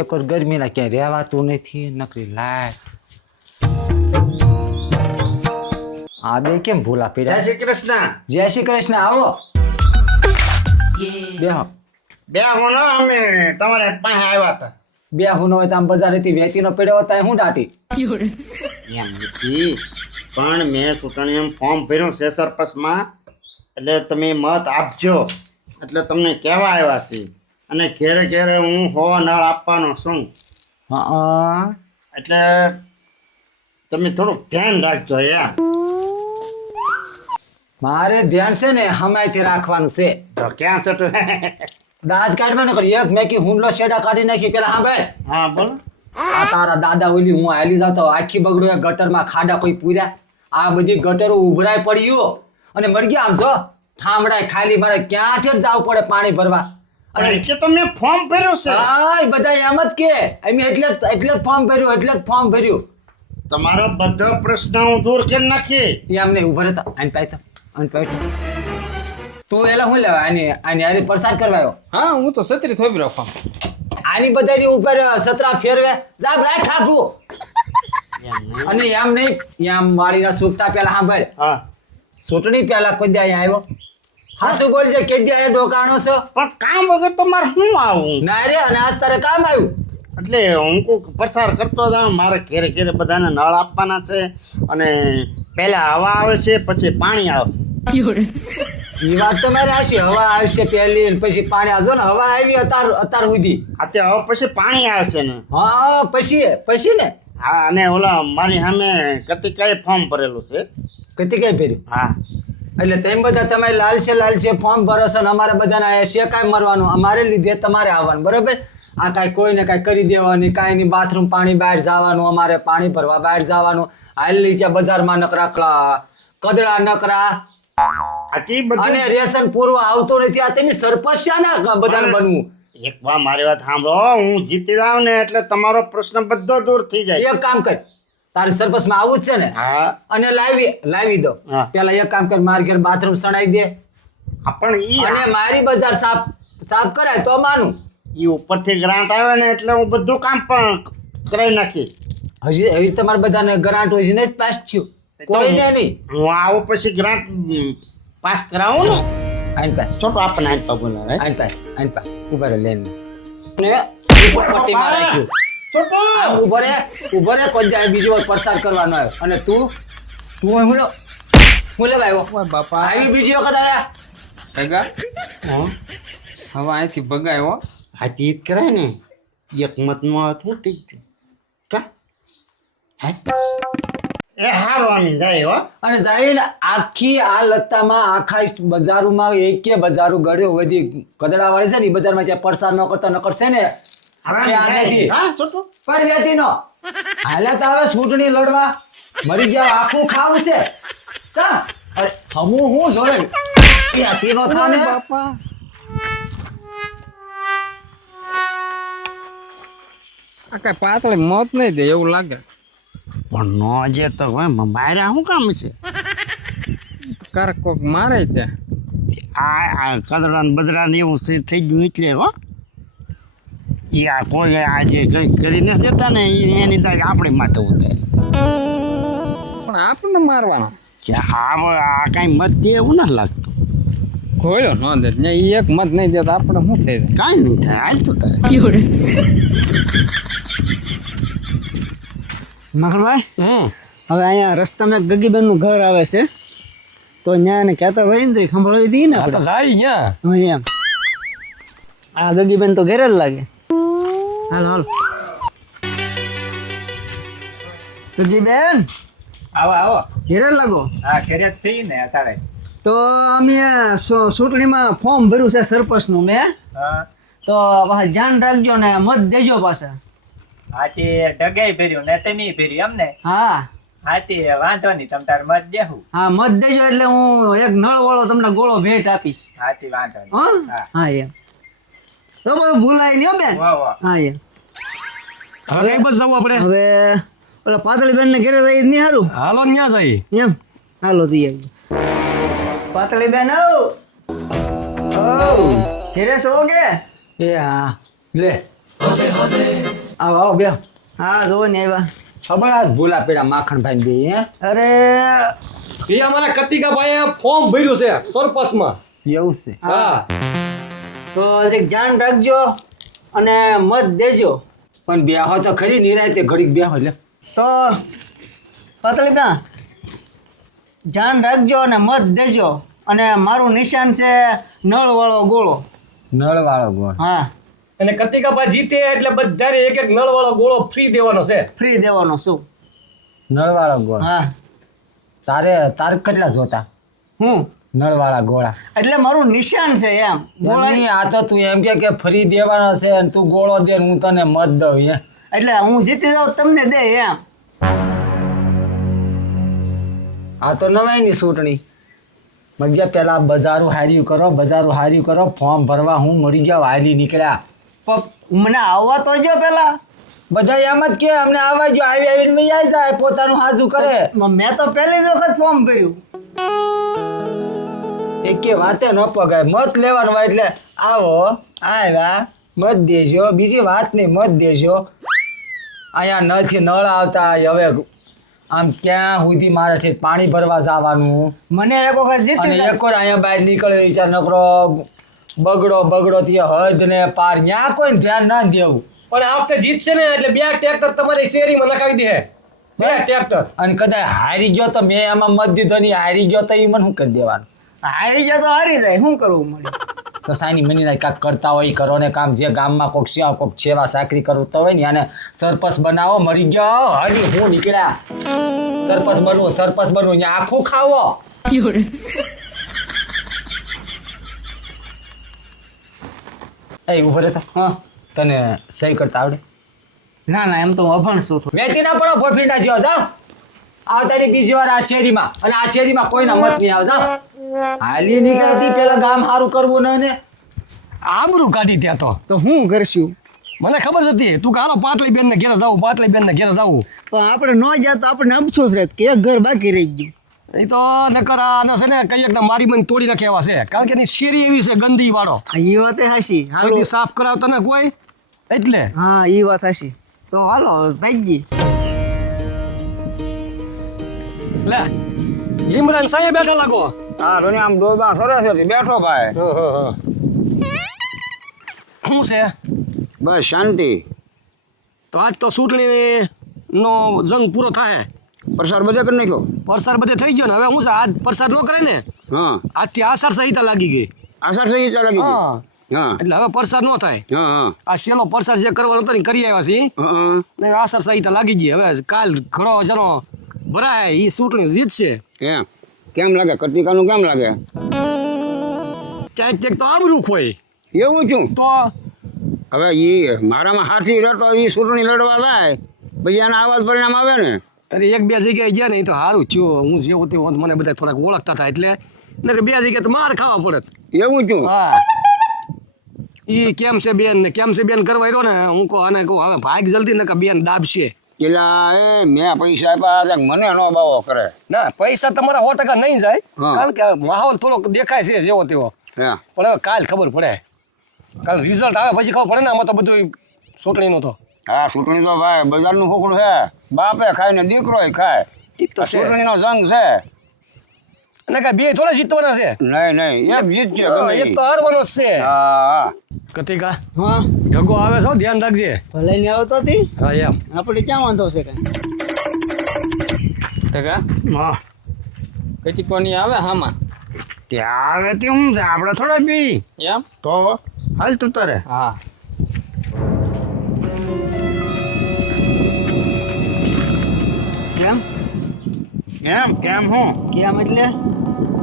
એક વાર ગરમીના ક્યાંય રહેવાતું નથી, નકરી લાઈટ. આ બે કેમ ભૂલા જય પડ્યા? શ્રી કૃષ્ણ. જય શ્રી કૃષ્ણ. આવો બેહો. બે હું અમે તમારે પાસે આવ્યા હતા. બેહું ન હોય તો આમ બજારેથી વેચીનો પડ્યો હતા હું દાટી. એમ નથી, પણ મેં ચૂંટણીનું ફોર્મ ભર્યું છે સરપંચમાં, એટલે તમે મત આપજો એટલે તમને કહેવા આવ્યા છે. અને ઘેરે ઘેરે હું નળ આપવાનો છું, હા એટલે તમે થોડુંક ધ્યાન રાખજો યાર. મારે ધ્યાન છે ને હમાયથી રાખવાનું છે. તો ક્યાં છોટું? દાંત કાઢવા ન કરી એક મેકી હુંડલો શેડા કાઢી નાખી પેલા હા ભાઈ. હા બોલો. આ તારા દાદા ઓલી હું હાલી જાતો આખી બગડો એ ગટરમાં ખાડા કોઈ પૂર્યા. આ બધી ગટરો ઉભરાય પડ્યું અને મરી ગયા. આમ જો ઠામડાય ખાલી મારે ક્યાં ઠેર જવું પડે પાણી ભરવા. અને કે તો મેં ફોર્મ ભર્યું છે. હા બધા એમ જ કે અમે એટલે જ ફોર્મ ભર્યું, એટલે જ ફોર્મ ભર્યું. તમારો બધો પ્રશ્ન હું દૂર કરી નાખી. એમ નહીં ઉભા રહેતા આને પાય તો તું એલા હું લેવા આની આની પ્રસાર કરવા આવ્યો? હા હું તો છત્રી થોભી રાખવા. આની બધાની ઉપર સતરા ફેરવે જાબ રાખ ખાગું. અને એમ નહીં એમ વાળીના સુકતા પેલા સાંભળ, હા ચૂંટણી પેલા કોઈ દે અહીંયા આવ્યો? હા શું બોલશે કે દે અહીંયા ડોકાણો છો? પણ કામ વગર તો મારે શું આવું? ના રે અને આજ તારે કામ આવ્યું. એટલે હું કોક પ્રસાર કરતો જાઉં, મારે ઘેરે ઘેરે બધાને નળ આપવાના છે. અને પહેલા હવા આવે છે પછી પાણી આવશે. એ વાત તો મારે હશે. હવા આવશે પહેલી પછી પાણી આવશે ને. હવા આવી અત્યાર સુધી. આ તે હવે પછી પાણી આવશે ને. હા પછી ને હા અને ઓલા મારી સામે કતિકાએ ફોર્મ ભરેલું છે. કતી કઈ ફેર્યું? હા એટલે તેમ બધા તમે લાલશે ફોર્મ ભરો છો ને અમારે બધાને શેકાય મરવાનું, અમારે લીધે તમારે આવવાનું બરોબર. આ કાંઈ કોઈને કાંઈ કરી દેવાની કાંઈ નહીં. બાથરૂમ પાણી બહાર જવાનું, અમારે પાણી ભરવા બહાર જવાનું. હાલની ત્યાં બજારમાં નકરા કદડા નકરા આથી બધું. અને રેશન પૂરું આવતું નથી. આ તમે સરપંચ ના બધાને બનવું. એક વાર મારી વાત સાંભળો, હું જીતી જાઉં ને એટલે તમારો પ્રશ્ન બધો દૂર થઈ જાય. એક કામ કર, તારે સરપંચમાં આવવું જ છે ને? હા અને લાવી દો. હા. પેલા એક કામ કર, મારા ઘેર બાથરૂમ સણાઈ દે પણ અને મારી બજાર સાફ કરાય તો માનું. ઈ ઉપરથી ગ્રાન્ટ આવે ને એટલે હું બધું કામ પણ કરાવી નાખીશ. હજી તમારે બધાને ગ્રાન્ટ હોય છે પાસ થયું? કોઈને નહીં. હું આવું પછી ગ્રાન્ટ પાસ કરાવું ને. આઈન પાય છોટો આપણને આજ પગું આઈન પાય ઉભા રહે લેન ને ઉપર પટ્ટીમાં રાખ્યું. આમ ઉભો રે કોઈ જાય બીજી વાર પ્રસાર કરવાનો આવ્યો. અને તું હું લેવા આવ્યો? ઓય બાપા આવી બીજી વખત આયા? ભગા હવે અહીંથી ભગાયો. આ તીત કરાય ને એક મતમાં શું થઈ ગયું કા? હે એ હારો આમી જાય હો. અને જઈને આખી આ લત્તામાં આખા બજારોમાં એકે બજારો ગળ્યો બધી કદડા વાળી છે ને એ બજારમાં ત્યાં પ્રસાર ન કરતો ન કરશે ને કે આ નથી. હા છોટો પણ વેતીનો હાલે તો હવે ચૂંટણી લડવા મરી ગયા આખું ખાવું છે. ચા અરે હું જોડે એ હાથીનો થા ને બાપા આ કઈ પાતળી મોત નહીં દે એવું લાગે. પણ નો જે તો હોય મારે શું કામ છે? કાર કોક મારે ત્યાં આ કદડા ને બદડા ને એવું થઈ ગયું એટલે હો. ઈ આ કોઈ આજે કઈ કરી ન દેતા ને એની દાગ આપણે માથે ઉતારે પણ આપણને મારવાનો કે આ કઈ મત દે એવું ના લાગતું. ખોલ્યો ન દે ત્યાં ઈ એક મત નહીં દે તો આપણે શું થઈ જાય? કાંઈ નહીં થાય, હાલ તો તારે. મખણભાઈ હમ હવે અહીંયા રસ્તામાં ગગીબેન નું ઘર આવે છે તો ત્યાં ને કહેતા હોય ને સંભળાવી દઈએ ને આપણે. જાય ન્યા એમ આ ગગીબેન તો ઘરે જ લાગે. હાલો ગગીબેન આવો ઘરે લાગો. હા ઘરે થઈ ને અત્યારે. તો અમે ચૂંટણીમાં ફોર્મ ભર્યું છે સરપંચનું મેં. હા તો પાછા ધ્યાન રાખજો ને મત દેજો પાછા. હાથી ડગાઈ ભર્યું ને તમે ભર્યું એમ ને? હા હાથી વાંધો નહીં, તમ તાર મત દેવું. હા મત દેજો એટલે હું એક નળ વાળો તમને ગોળો ભેટ આપીશ. હાથી વાંધો નહીં. હા હા એમ તો બધું ભૂલાય નહીં હો બેન. વાહ વાહ. હા એમ હવે કઈ બસ જવું આપણે? હવે ઓલા પાતળી બેન ને ઘરે જઈ નહીં સારું? હાલો ન્યા જઈએ. એમ હાલો જઈ આવી. પાતળી બેન આવ ઘરે છો કે? એ હા લે આવો આવો બે હા જોવો ને આવ્યા. ખબર આ ભૂલા પેડા માખણભાઈ બે હે અરે એ અમારા કતિકાભાઈએ ફોર્મ ભર્યું છે સરપંચમાં. એવું છે હા તો જરીક ધ્યાન રાખજો અને મત દેજો. પણ બેહો તો ખરી નિરાયતે ઘડીક બેહો એટલે તો પતલીબા ધ્યાન રાખજો અને મત દેજો. અને મારું નિશાન છે નળવાળો ગોળો. નળવાળો ગોળ હા અને કતિકાભાઈ જીતે એટલે બધાને એક એક નળવાળો ગોળો ફ્રી દેવાનો છે. ફ્રી દેવાનો શું. નળવાળો ગોળ હા તારે કેટલા જોતા હું નળવાળા ગોળા એટલે મારું નિશાન છે એમ. ગોળાની આ તો તું એમ કે ફરી દેવાનો છે અને તું ગોળો દે ને હું તને મત દઉં હે એટલે હું જીતી જાઉં તમને દે એમ. આ તો નવાઈની ચૂંટણી મરી ગયા પેલા બજારું હાર્યું કરો ફોર્મ ભરવા હું મરી ગયા હારી નીકળ્યા મને આવવા તો જો પેલા. બધા એમ જ કે અમને આવવા જો આવીને મેં આવી જાય પોતાનું હાજુ કરે મેં તો પહેલી જ વખત ફોર્મ ભર્યું. એકે વાતે ન પગાય મત લેવાનું હોય એટલે આવો આવ્યા મત દેજો બીજી વાત નહીં મત દેજો અહીંયા નથી નળ આવતા હવે આમ ક્યાં સુધી મારે છે પાણી ભરવા જવાનું મને એક વખત અને જીતી જાય. એક વાર અહીંયા બહાર નીકળ્યો વિચાર નકરો બગડો ત્યાં હદ ને પાર ત્યાં કોઈ ધ્યાન ના દેવું પણ આ વખતે જીતશે ને એટલે 2 ટ્રેક્ટર તમારી શેરીમાં નખાવી દે. 2 ટ્રેક્ટર. અને કદાચ હારી ગયો તો મેં એમાં મત દીધો નહીં હારી ગયો તો એ મને શું કરી દેવાનું હારી જાય તો હારી જાય શું કરવું મળે. તો સાની મની કાંઈક કરતા હોય ઈ કરો ને કામ જે ગામમાં કોઈક સેવા ચાકરી કરતા હોય ને આને સરપંચ બનાવો મરી ગયો હરી હું નીકળ્યા સરપંચ બનવું અહીંયા આખું ખાવો એ ઉભો રહેતા હા તને સહી કરતા આવડે ના ના એમ તો હું અભણ છું થોડું. વેચી ના પડો ભોફીના જેવા જાઓ આવતાની બીજી વાર આ શેરીમાં અને આ શેરીમાં કોઈના મત નહીં આવે જાઓ હાલી નીકળતી પેલા ગામ સારું કરવું ને આબરૂ કાઢી ત્યાં તો હું કરશું. મને ખબર જ હતી તું કાલો પાતળી બેન ને ઘેરે જાવું પણ આપણે ન જાય તો આપણે અફસોસ રહે કે એક ઘર બાકી રહી ગયું. એ તો નકર આને છે ને કઈ એકદમ મારી મને તોડી નાખે એવા છે કારણ કે એની શેરી એવી છે ગંદી વાળો એ વાત હાશી. કોઈ દી સાફ કરાવતા ને કોઈ એટલે હા એ વાત હાશી. તો હાલો ભાઈજી. લે લીમડાને સાંયે બેઠા લાગો. હા તો આમ ડોબા સરસ હતી બેઠો ભાઈ શું છે બસ શાંતિ તો આજ તો ચૂંટણી નો જંગ પૂરો થાય પ્રસાર બધે કરી નાખ્યો પ્રસાર બધે થઈ ગયો ને હવે શું છે આજ પ્રસાર ન કરે ને હા આજથી આચાર સંહિતા લાગી ગઈ આષાઢ સંહિતા લાગી ગઈ. હા હા એટલે હવે પ્રસાર ન થાય હા હા આ છેલ્લો પ્રસાર જે કરવાનો હતો ને કરી આવ્યા છીએ હા ને આચાર સંહિતા લાગી ગઈ હવે કાલ ઘણો જનો ભરાય એ ચૂંટણી જીતશે કેમ લાગે કતિકાનું કેમ લાગે ચાય તો આબરૂ ખોય એવું છું તો હવે ઈ મારામાં હાથી રહેતો ઈ ચૂંટણી લડવા જાય પછી આના આવાજ પરિણામ આવે ને અરે 1-2 જગ્યાએ ગયા ને એ તો સારું થયું હું જેવો તેવો મને બધા થોડાક ઓળખતા હતા એટલે ને કે 2 જગ્યાએ તો માર ખાવા પડે એવું છું હા ઈ કેમ છે બેન ને કેમ છે બેન કરવા રહ્યો ને હું કહું આને કહું હવે ભાગ જલ્દી ને કે બેન દાબશે પેલા એ મેં પૈસા આપ્યા હતા, મને નો બાવો કરે. ના પૈસા તમારા 100% નહીં જાય હા. કારણ કે માહોલ થોડોક દેખાય છે જેવો તેવો હા પણ હવે કાલ ખબર પડે કાલ રિઝલ્ટ આવે પછી ખબર પડે ને આમાં તો બધું ચૂંટણીનું તો હા ચૂંટણી તો ભાઈ બજારનું ફોકડું છે, બાપે ખાય ને દીકરોય ખાય. ઈ તો છે ચૂંટણીનો જંગ છે. અને કાંઈ બે થોડા જીતવાના છે નહીં એક જીત છે ગમે એક ઈ. તો હારવાનો જ છે હા કતિકા હા ઢગો આવે છે હો, ધ્યાન રાખજે તો લઈને આવતો હતી હા એમ આપણે ક્યાં વાંધો છે કાંઈ. ટકા હા કચી કોની આવે હામાં ત્યારે તે શું છે આપણે થોડા બી એમ તો હાલ તું તારે હા કેમ કેમ હું કેમ એટલે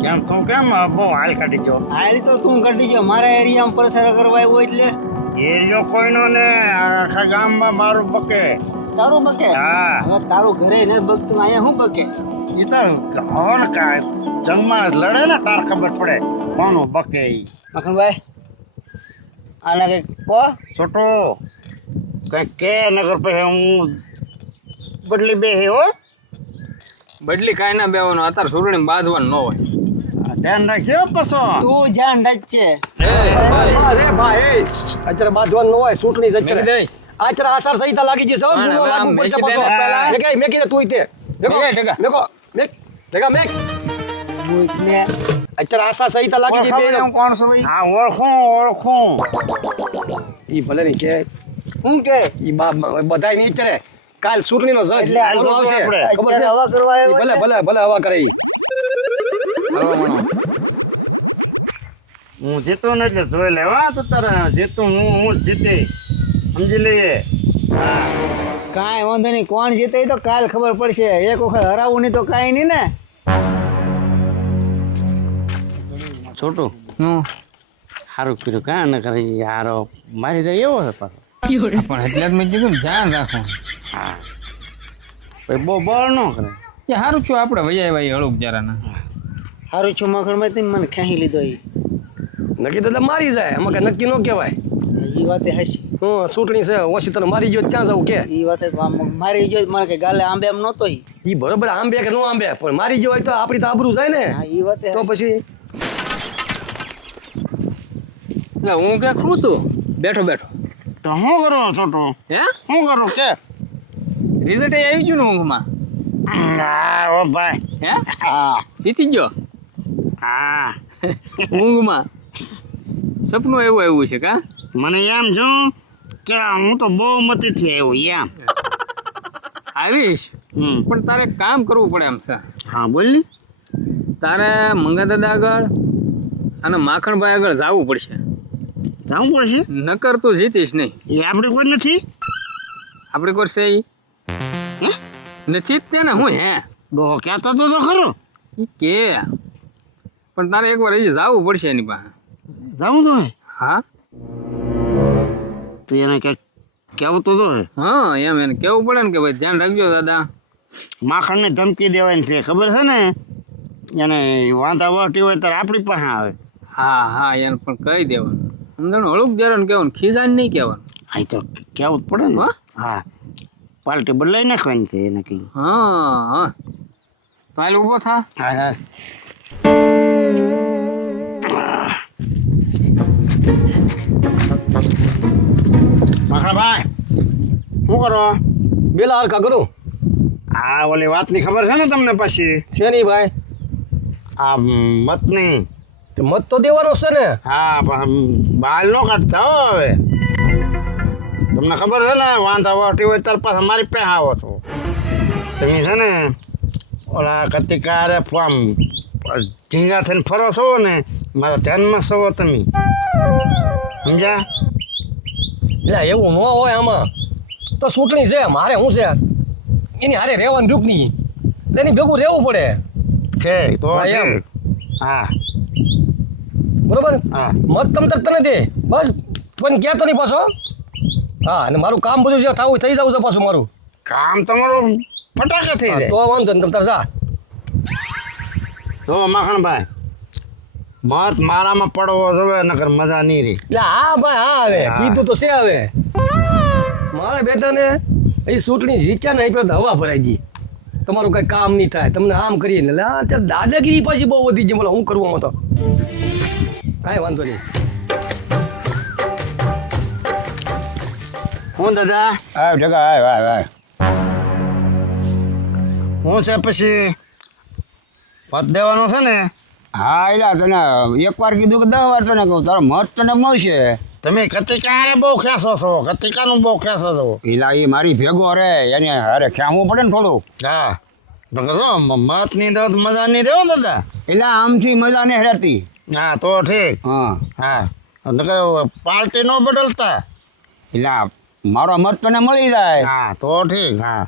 કેમ તું કેમ બહુ હાલ કાઢી ગયો હાલ તો તું કાઢી ગયો મારા એરિયામાં પ્રસાર કરવા આવ્યો એટલે એરિયો કોઈનો ને આખા ગામમાં મારું બકે. તારું બકે હા હવે તારું ઘરે ને બગતું અહીંયા શું બકે એ તો હવે ને કાંઈ જંગમાં લડે ને તાર ખબર પડે કોનું બકે ઈ. મખણભાઈ આને કંઈક કહો છોટો કંઈક કે નગર પછી હું બદલી બે હો. બદલી કાંઈ ના બેવાનું અત્યારે સુરણી બાંધવાનું ન હોય. ધ્યાન રાખજો પછો તું જાણ રાખજે. ભાઈ અત્યારે બાંધવાનું ન હોય ચૂંટણી જ અત્યારે અત્યારે આચાર સંહિતા લાગી જશે હવે ગુનો લાગુ પડશે પાછો મેં કીધું તું તે ને અત્યારે આચાર સંહિતા લાગી ખબર જશે હું કોણ છું ભાઈ? હા ઓળખું ઈ ભલે નહીં કે હું કે ઈ બધાય નહીં ચડે કાલ ચૂંટણીનો એટલે આવશે આપણે. ખબર છે અત્યારે હવા કરવા ઈ આવ્યો ભલે છે? ભલે હવા કરે ઈ હું જીતું ને એટલે જોઈ લેવા તો તારે જીતું હું જ જીતી સમજી લઈએ કાંઈ વાંધો નહીં, કોણ જીતે એ તો કાલ ખબર પડશે. એક વખત હરાવું નહીં તો કાંઈ નહીં ને. છોટું સારું કર્યું કાં ન કરે યારો મારી જાય એવો છે પાછો પણ એટલે જ મેં કીધું ને ધ્યાન રાખો હા પછી બહુ બળ ન કરે કે સારું છું આપણે વૈયા ભાઈ હળુક જરાના હારું છું મખણમાં તેમ મને ખેંચી લીધો એ. નક્કી તો મારી જાય આમાં કઈ નક્કી ન કહેવાય એ વાતે હસી. હું ચૂંટણી છે ઓછી તને મારી ગયો ક્યાં જવું કે એ વાતે મારી જોઈ મને કે ગાલે આંબે એમ નહોતો ઈ. ઈ બરોબર આંબે કે ન આંબે પણ મારી ગયો હોય તો આપણી તો આબરૂ જાય ને હા એ વાતે તો પછી એટલે હું કે શું તું બેઠો બેઠો તો શું કરો છોટું હે શું કરું કે રિઝલ્ટ આવી ગયું ને ઊંઘમાં હા ઓ ભાઈ હે હા જીતી ગયો હા ઊંઘમાં સપનું એવું આવ્યું છે કા મને એમ છું કે હું તો બહુ મતીથી આવ્યો એમ આવીશ પણ તારે કામ કરવું પડે એમ છે હા બોલી તારે મંગા દાદા આગળ અને માખણભાઈ આગળ જવું પડશે જવું પડશે નકર તું જીતીશ નહીં એ આપણે કોઈ નથી આપણે કરશે ઈ હે નથી જ તે ને હું હે ડોહો કહેતો તો ખરો ઈ કે પણ તારે એકવાર હજી જવું પડશે એની પાસે જવું તો હે હા તો એને કંઈક કહેવું તો હે હા એમ એને કેવું પડે ને કે ભાઈ ધ્યાન રાખજો દાદા માખણને ધમકી દેવાની છે ખબર છે ને એને વાંધા વટી હોય ત્યારે આપણી પાસે આવે હા હા એને પણ કહી દેવાનું અંદર હળુક જરણ કહેવાનું ખીજાને નહીં કહેવાનું આ તો કહેવું જ પડે ને હા? હા પાર્ટી બદલાઈ નાખવાની છે એને કંઈ હા હા તો હાલ ઊભો થા હા હા માખણભાઈ શું કરો બેલા હરખા કરું આ ઓલી વાતની ખબર છે ને તમને પછી છે નહીં ભાઈ આ મતની તે મત તો દેવાનો છે ને હા પણ બાલ નો કાઢતા હો હવે તમને ખબર છે ને વાંધા વટી હોય ત્યારે પાછા મારી પાસે આવો છો તમે છે ને ઓલા કતિકારે આમ ઢીંગા થઈને ફરો છો ને મારા ધ્યાનમાં છો તમે સમજ્યા એટલે એવું ન હોય આમાં તો ચૂંટણી છે મારે શું છે એની હારે રહેવાનું રૂપ નહીં એની ભેગું રહેવું પડે કે તો હા, એમ. ઠીક. હા બરોબર હા મત તમ તક તને દે બસ પણ કહેતો નહીં પાછો હા અને મારું કામ બધું જે થવું થઈ જવું છે પાછું મારું કામ તમારું ફટાકે થઈ હા, જાય તો વાંધો ને તમ તાર જા તો માખણભાઈ મત મારામાં પડવો જોવે નકર મજા નહીં રહી એટલે હા ભાઈ હા હવે હા. કીધું તો છે હવે મારે બેટાને એ ચૂંટણી જીત્યા ને એ પેલા હવા ભરાઈ ગઈ તમારું કઈ કામ નહીં થાય તમને આમ કરીએ ને એટલે આ ત્યારે દાદાગીરી પાછી બહુ વધી ગઈ બોલો હું કરવું આમાં તો કાંઈ વાંધો નહીં હું દાદા આવ ટકા આવ આવ આવ હું છે પછી મત દેવાનો છે ને હા એલા તને એકવાર કીધું કે 10 વાર તને કહું તારો મત તને મળશે તમે કતિકારે બહુ ખેંચો છો કતિકાનું બહુ ખેંચો છો એલા એ મારી ભેગો રે એને અરે ખેમવું પડે ને થોડું હા તો કહો મત નહીં દો તો મજા નહીં રહેવો દાદા એટલે આમથી મજા નહીં રહેતી હા તો ઠીક હા હા નકર પાર્ટી નો બદલતા એટલે મારો મત તને મળી જાય હા તો ઠીક હા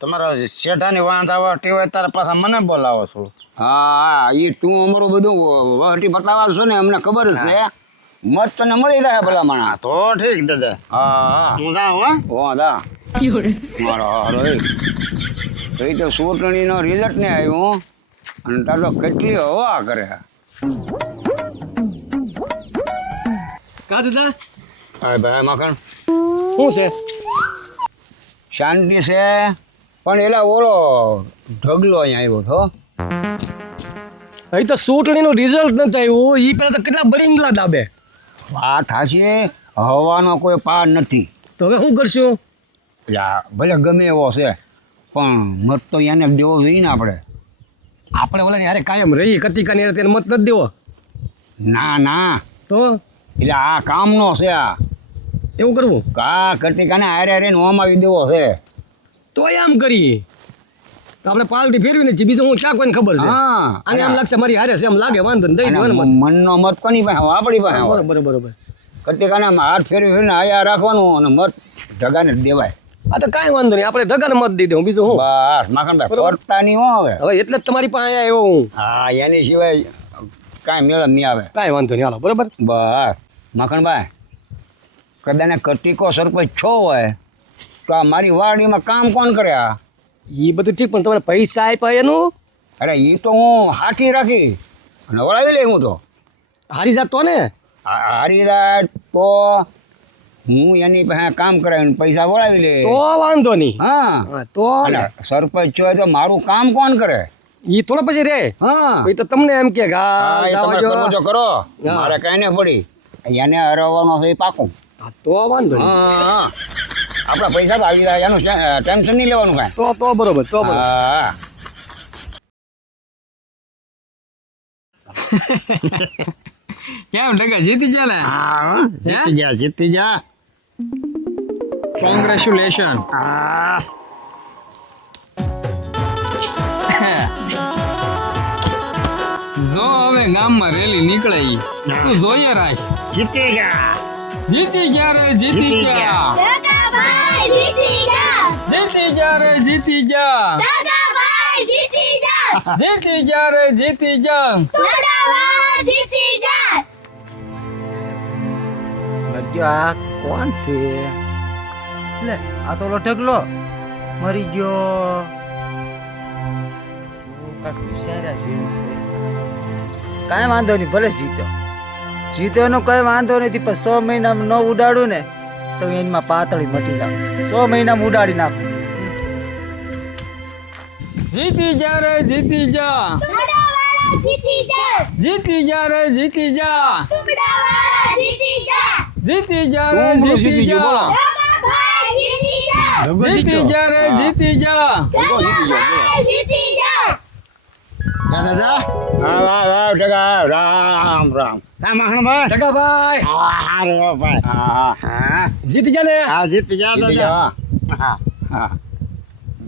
તમારો શેઠાની વાંધા વટી હોય ત્યારે પાછા મને બોલાવો છો હા હા એ તું અમારું બધું વહટી બતાવા છો ને અમને ખબર જ છે મત તને મળી જાય ભલા માણા હા તો ઠીક દાદા હા હા હું જાઉં હો ઓ દા મારો હારો એ તો એ તો ચૂંટણીનો રિઝલ્ટ ને આવ્યું અને તાર તો કેટલી હવા કરે કા દાદા હા ભાઈ માખણ શું છે શાંતિ છે પણ એલા ઓલો ઢગલો અહીંયા આવ્યો છો અહીં તો ચૂંટણીનું રિઝલ્ટ નથી આવ્યું એ પહેલાં તો કેટલા બળીંગલા દાબે. વાત હાશે, હવાનો કોઈ પાર નથી. તો હવે શું કરશું? યા ભલે ગમે એવો છે પણ મત તો એને દેવો જોઈએ ને આપણે. આપણે ઓલાની હારે કાયમ રહી કતિકાની હારે તેને મત નથી દેવો. ના ના, તો એટલે આ કામનો છે. આ એવું કરવું કા કટિકાને હારે હારે નોમાવી દેવો છે. તો આમ કરીએ તો આપણે પાલથી ફેરવીને છીએ. બીજું હું ક્યાં કોઈને ખબર છે. હા, અને આમ લાગશે મારી હારે છે એમ લાગે, વાંધો નહીં, દઈ અને દેવાનો મત. મનનો મત કોની પાસે હોય? આપણી પાસે હોય. બરોબર બરોબર. કટિકાને આમ હાથ ફેરવી ફેરવીને આયા રાખવાનું અને મત ઢગાને જ દેવાય. આ તો કાંઈ વાંધો નહીં, આપણે ધગાને મત દઈ દઉં, બીજું હું. બસ માખણભાઈ પડતા નહીં હો હવે. હવે એટલે જ તમારી પાસે આવ્યો હું. હા, એની સિવાય કાંઈ મેળ જ નહીં આવે. કાંઈ વાંધો નહીં, હાલો બરોબર. બસ માખણભાઈ, કદાચ કટિકો સરપંચ છો હોય તો આ મારી વાડીમાં કામ કોણ કરે? આ એ બધું ઠીક, પણ તમારે પૈસા આપ્યા એનું અરે એ તો હું હાથી રાખી અને વળાવી લઈ. હું તો હારી જાત તો ને. હારી રાત તો હું એની પાસે કામ કરાવીને પૈસા વળાવી લે. તો વાંધો નહીં. હા, હા, તો અને સરપંચ છો તો મારું કામ કોણ કરે? એ થોડો પછી રે. હા, એ તો તમને એમ કે હા, એ જવા તમે જો. કરો છો કરો, હા. મારે કાંઈ નહીં પડી. એને હરાવવાનો છે એ પાકું. હા, તો વાંધો નહીં. હા, આપણા પૈસા તો આવી જાય, એનું ટેન્શન નહીં લેવાનું કાંઈ. તો બરોબર, તો બરોબર. હા, કેમ ટકા જીતી જા લે? હા, જીતી જા, જીતી જા. કોંગ્રેચ્યુલેશન. હા, જો હવે ગામમાં રેલી નીકળે ઈ તું જોઈએ રાખ. જીતી જા. જીતી જા રે જીતી જા, દાદાભાઈ જીતી જા જીતી જા રે જીતી જા, દાદાભાઈ જીતી જા જીતી જા રે જીતી જા. દાદાભાઈ જીતી જા આ કોણ છે? લે આ તો ઢગલો મરી ગયો. કાંઈ વાંધો નહીં, ભલે જીત્યો એનો કઈ વાંધો નથી, પણ 100 મહિનામાં ન ઉડાડું ને તો એમાં પાતળી મટી જાવ. 100 મહિનામાં ઉડાડી નાખું. જીતી જા રે જીતી જા, દાદાવાળા જીતી જા જીતી જા રે જીતી જા, ટુકડાવાળા જીતી જા જીતી જા રે જીતી જા, દાદાભાઈ જીતી જા જીતી જા રે જીતી જા. દાદાભાઈ જીતી જા દાદા રામ રામ. હા માખણભાઈ. ટકાભાઈ હા રે ભાઈ. હા, હા, જીતી ગયા ને. હા, જીતી જા જીતી દાદા. જાઓ. હા, હા,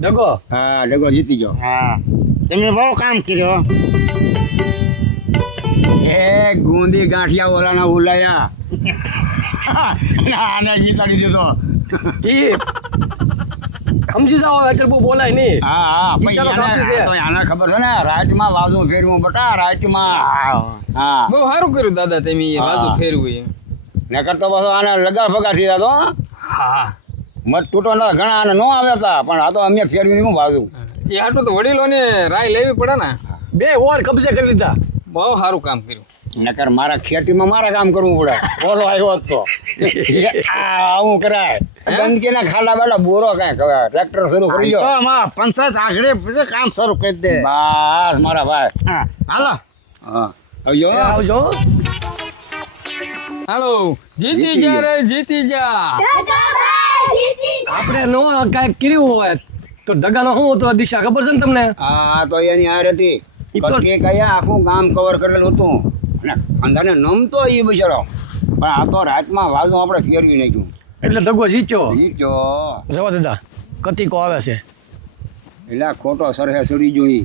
ડગો હા, ડગો જીતી જાઓ. હા, તમે બહુ કામ કર્યો. એ ગુંદી ગાંઠિયા ઓલાના ઉલાયા. ના, આને જીતાડી દીધો. એ સમજી જાઓ, અત્યારે બહુ બોલાય નહીં. હા હા, પછી ઈશારો આને- કાપી છે. તો આને ખબર છે ને, રાતમાં વાજુ ફેરવું બટા, રાતમાં. હા, બહુ સારું કર્યું દાદા તમે એ બાજુ ફેરવું એ. નકર તો પાછો આને લગા ફગા થઈ જતો. હા, મત તૂટવાના ઘણા આને ન આવ્યા હતા, પણ આ તો અમે ફેરવી હું બાજુ. એ આટલું તો વડીલોને રાય લેવી પડે ને. 2 વોર્ડ કબજે કરી લીધા. બહુ સારું કામ કર્યું. નકર મારા ખેતીમાં મારે કામ કરવું પડે. બોલો આવ્યો હોત તો આવું કરાય. ગંદકીના ખાડા બાડા બોરો કાંઈ ખબર, ટ્રેક્ટર શરૂ કરી તો દો. આમાં પંચાયત આગળ પછી કામ શરૂ કરી દે. બસ મારા ભાઈ. હા, હાલો. હા, આવજો. આવજો. હાલો, જીતી જા રે જીતી જા. દાદાભાઈ જીતી જા આપણે નો કાંઈક કર્યું હોય તો ડગાનો શું હતો દિશા ખબર છે ને તમને? હા, તો એની હાર હતી. ઈ તો- કટકે કયા આખું ગામ કવર કરેલું હતું અને અંધાને નમતો એ બિચારો, પણ આ તો રાતમાં વાજુ આપણે ફેરવી નાખ્યું. એટલે ડગો જીત્યો. જીત્યો. જવા દાદા, કતિકો આવે છે. એટલે ખોટો સરહે સડી જોઈ.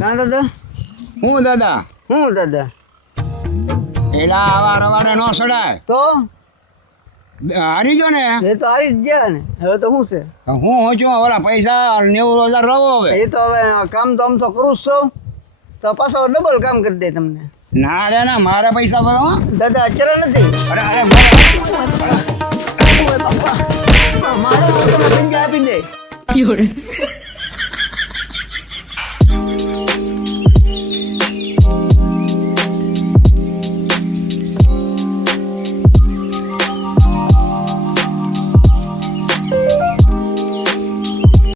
કાં દાદા? હું દાદા, હું દાદા? એલા આવા રવાડે ન સડાય. તો હારી ગયો ને. એ તો હારી જ ગયા ને, હવે તો શું છે? હું હોચું ઓલા પૈસા 90,000 રહો હવે. એ તો હવે કામ તો આમ તો કરું જ છું, તો પાછો ડબલ કામ કરી દે તમને. ના રે ના, મારે પૈસા ભરો હો. દાદા અત્યારે નથી. અરે અરે મારે આપી દે.